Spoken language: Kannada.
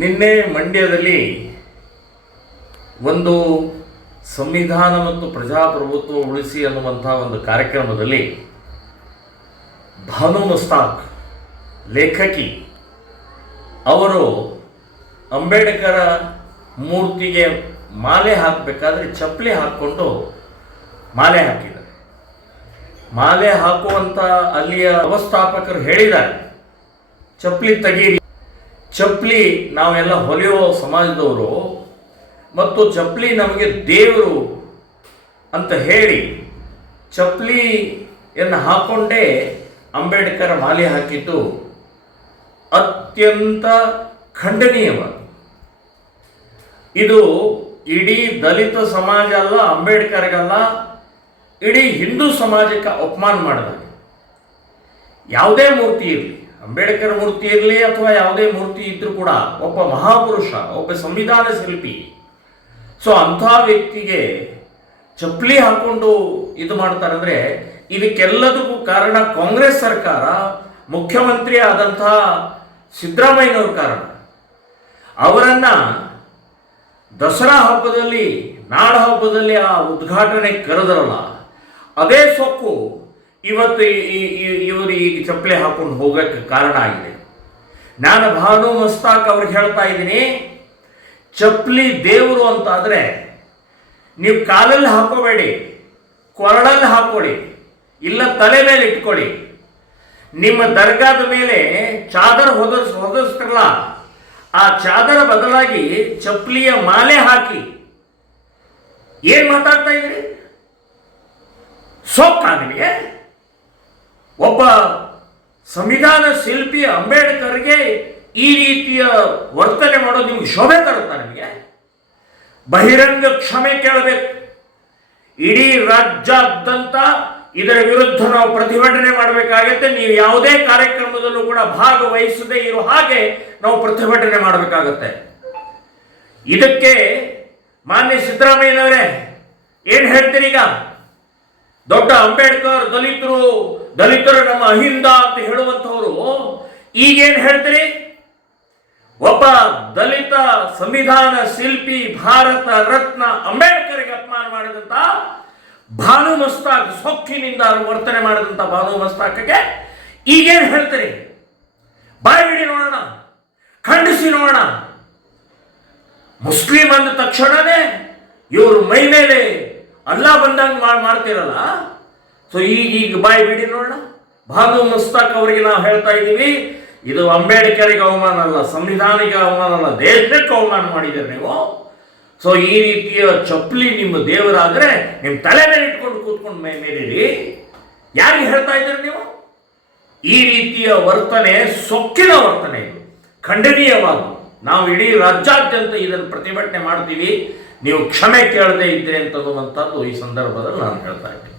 ನಿನ್ನೆ ಮಂಡ್ಯದಲ್ಲಿ ಒಂದು ಸಂವಿಧಾನ ಮತ್ತು ಪ್ರಜಾಪ್ರಭುತ್ವ ಉಳಿಸಿ ಅನ್ನುವಂಥ ಒಂದು ಕಾರ್ಯಕ್ರಮದಲ್ಲಿ ಭಾನು ಮುಸ್ತಾಕ್ ಲೇಖಕಿ ಅವರು ಅಂಬೇಡ್ಕರ ಮೂರ್ತಿಗೆ ಮಾಲೆ ಹಾಕಬೇಕಾದ್ರೆ ಚಪ್ಪಲಿ ಹಾಕ್ಕೊಂಡು ಮಾಲೆ ಹಾಕಿದ್ದಾರೆ. ಮಾಲೆ ಹಾಕುವಂಥ ಅಲ್ಲಿಯ ವ್ಯವಸ್ಥಾಪಕರು ಹೇಳಿದ್ದಾರೆ, ಚಪ್ಪಲಿ ತೆಗೀರಿ, ಚಪ್ಪಲಿ ನಾವೆಲ್ಲ ಹೊಲಿಯೋ ಸಮಾಜದವರು ಮತ್ತು ಚಪ್ಪಲಿ ನಮಗೆ ದೇವರು ಅಂತ ಹೇಳಿ ಚಪ್ಪಲಿಯನ್ನು ಹಾಕ್ಕೊಂಡೇ ಅಂಬೇಡ್ಕರ್ ಮಾಲೆ ಹಾಕಿದ್ದು ಅತ್ಯಂತ ಖಂಡನೀಯವಾದ. ಇದು ಇಡೀ ದಲಿತ ಸಮಾಜ ಅಲ್ಲ, ಅಂಬೇಡ್ಕರ್ಗಲ್ಲ, ಇಡೀ ಹಿಂದೂ ಸಮಾಜಕ್ಕೆ ಅಪಮಾನ ಮಾಡಿದಾಗ. ಯಾವುದೇ ಮೂರ್ತಿ ಇರಲಿ, ಅಂಬೇಡ್ಕರ್ ಮೂರ್ತಿ ಇರಲಿ ಅಥವಾ ಯಾವುದೇ ಮೂರ್ತಿ ಇದ್ರೂ ಕೂಡ ಒಬ್ಬ ಮಹಾಪುರುಷ, ಒಬ್ಬ ಸಂವಿಧಾನ ಶಿಲ್ಪಿ. ಸೊ ಅಂಥ ವ್ಯಕ್ತಿಗೆ ಚಪ್ಪಲಿ ಹಾಕೊಂಡು ಇದು ಮಾಡ್ತಾರೆ ಅಂದರೆ ಇದಕ್ಕೆಲ್ಲದಕ್ಕೂ ಕಾರಣ ಕಾಂಗ್ರೆಸ್ ಸರ್ಕಾರ, ಮುಖ್ಯಮಂತ್ರಿ ಆದಂಥ ಸಿದ್ದರಾಮಯ್ಯನವ್ರ ಕಾರಣ. ಅವರನ್ನು ದಸರಾ ಹಬ್ಬದಲ್ಲಿ, ನಾಡ ಹಬ್ಬದಲ್ಲಿ ಆ ಉದ್ಘಾಟನೆ ಕರೆದರಲ್ಲ, ಅದೇ ಸೊಕ್ಕು ಇವತ್ತು ಇವರು ಈಗ ಚಪ್ಪಲಿ ಹಾಕೊಂಡು ಹೋಗೋಕ್ಕೆ ಕಾರಣ ಆಗಿದೆ. ನಾನು ಭಾನು ಮುಸ್ತಾಕ್ ಅವ್ರಿಗೆ ಹೇಳ್ತಾ ಇದ್ದೀನಿ, ಚಪ್ಪಲಿ ದೇವರು ಅಂತಾದರೆ ನೀವು ಕಾಲಲ್ಲಿ ಹಾಕೋಬೇಡಿ, ಕೊರಳಲ್ಲಿ ಹಾಕೊಳ್ಳಿ, ಇಲ್ಲ ತಲೆ ಮೇಲೆ ಇಟ್ಕೊಳ್ಳಿ. ನಿಮ್ಮ ದರ್ಗಾದ ಮೇಲೆ ಚಾದರ್ ಹೊದಿಸ್ತಾರಲ್ಲ, ಆ ಚಾದರ ಬದಲಾಗಿ ಚಪ್ಪಲಿಯ ಮಾಲೆ ಹಾಕಿ. ಏನ್ ಮಾತಾಡ್ತಾ ಇದ್ರಿ? ಸೊಕ್ಕ ನಿಮಗೆ? ಒಬ್ಬ ಸಂವಿಧಾನ ಶಿಲ್ಪಿ ಅಂಬೇಡ್ಕರ್ಗೆ ಈ ರೀತಿಯ ವರ್ತನೆ ಮಾಡೋದು ನಿಮ್ಗೆ ಶೋಭೆ ತರುತ್ತಾ? ನಿಮಗೆ ಬಹಿರಂಗ ಕ್ಷಮೆ ಕೇಳಬೇಕು. ಇಡೀ ರಾಜ್ಯಾದ್ಯಂತ ಇದರ ವಿರುದ್ಧ ನಾವು ಪ್ರತಿಭಟನೆ ಮಾಡಬೇಕಾಗತ್ತೆ. ನೀವು ಯಾವುದೇ ಕಾರ್ಯಕ್ರಮದಲ್ಲೂ ಕೂಡ ಭಾಗವಹಿಸದೇ ಇರೋ ಹಾಗೆ ನಾವು ಪ್ರತಿಭಟನೆ ಮಾಡಬೇಕಾಗತ್ತೆ. ಇದಕ್ಕೆ ಮಾನ್ಯ ಸಿದ್ದರಾಮಯ್ಯನವರೇ ಏನು ಹೇಳ್ತೀರಿ? ಈಗ ದೊಡ್ಡ ಅಂಬೇಡ್ಕರ್ ದಲಿತರು ನಮ್ಮ ಅಹಿಂದ ಅಂತ ಹೇಳುವಂಥವರು ಈಗೇನು ಹೇಳ್ತೀರಿ? ಒಬ್ಬ ದಲಿತ ಸಂವಿಧಾನ ಶಿಲ್ಪಿ, ಭಾರತ ರತ್ನ ಅಂಬೇಡ್ಕರ್ಗೆ ಅಪಮಾನ ಮಾಡಿದಂತ ಭಾನು ಮುಸ್ತಾಕ್, ಸೊಕ್ಕಿನಿಂದ ವರ್ತನೆ ಮಾಡಿದಂತ ಭಾನು ಮುಸ್ತಾಕ್ಗೆ ಈಗೇನು ಹೇಳ್ತೀರಿ? ಬಾಯಿ ಬಿಡಿ ನೋಡೋಣ, ಖಂಡಿಸಿ ನೋಡೋಣ. ಮುಸ್ಲಿಂ ಅಂದ ತಕ್ಷಣನೇ ಇವರು ಮೈ ಮೇಲೆ ಅಲ್ಲಾ ಬಂದಂಗೆ ಮಾಡ್ತಿರಲ್ಲ. ಸೊ ಈಗ ಬಾಯಿ ಬಿಡಿ ನೋಡೋಣ. ಭಾನು ಮುಸ್ತಾಕ್ ಅವರಿಗೆ ನಾವು ಹೇಳ್ತಾ ಇದ್ದೀವಿ, ಇದು ಅಂಬೇಡ್ಕರ್ಗೆ ಅವಮಾನ ಅಲ್ಲ, ಸಂವಿಧಾನಿಗೆ ಅವಮಾನ ಅಲ್ಲ, ದೇಶಕ್ಕೆ ಅವಮಾನ ಮಾಡಿದ್ದೀರಿ ನೀವು. ಸೊ ಈ ರೀತಿಯ ಚಪ್ಪಲಿ ನಿಮ್ಮ ದೇವರಾದರೆ ನಿಮ್ಮ ತಲೆ ಮೇಲೆ ಇಟ್ಕೊಂಡು ಕೂತ್ಕೊಂಡು ಮೇಲಿರಿ. ಯಾರಿಗೆ ಹೇಳ್ತಾ ಇದ್ದೀರಿ ನೀವು? ಈ ರೀತಿಯ ವರ್ತನೆ ಸೊಕ್ಕಿನ ವರ್ತನೆ, ಇದು ಖಂಡನೀಯವಾದ. ನಾವು ಇಡೀ ರಾಜ್ಯಾದ್ಯಂತ ಇದನ್ನು ಪ್ರತಿಭಟನೆ ಮಾಡ್ತೀವಿ. ನೀವು ಕ್ಷಮೆ ಕೇಳದೇ ಇದ್ದರೆ ಅಂತನ್ನುವಂಥದ್ದು ಈ ಸಂದರ್ಭದಲ್ಲಿ ನಾನು ಹೇಳ್ತಾ ಇದ್ದೀನಿ.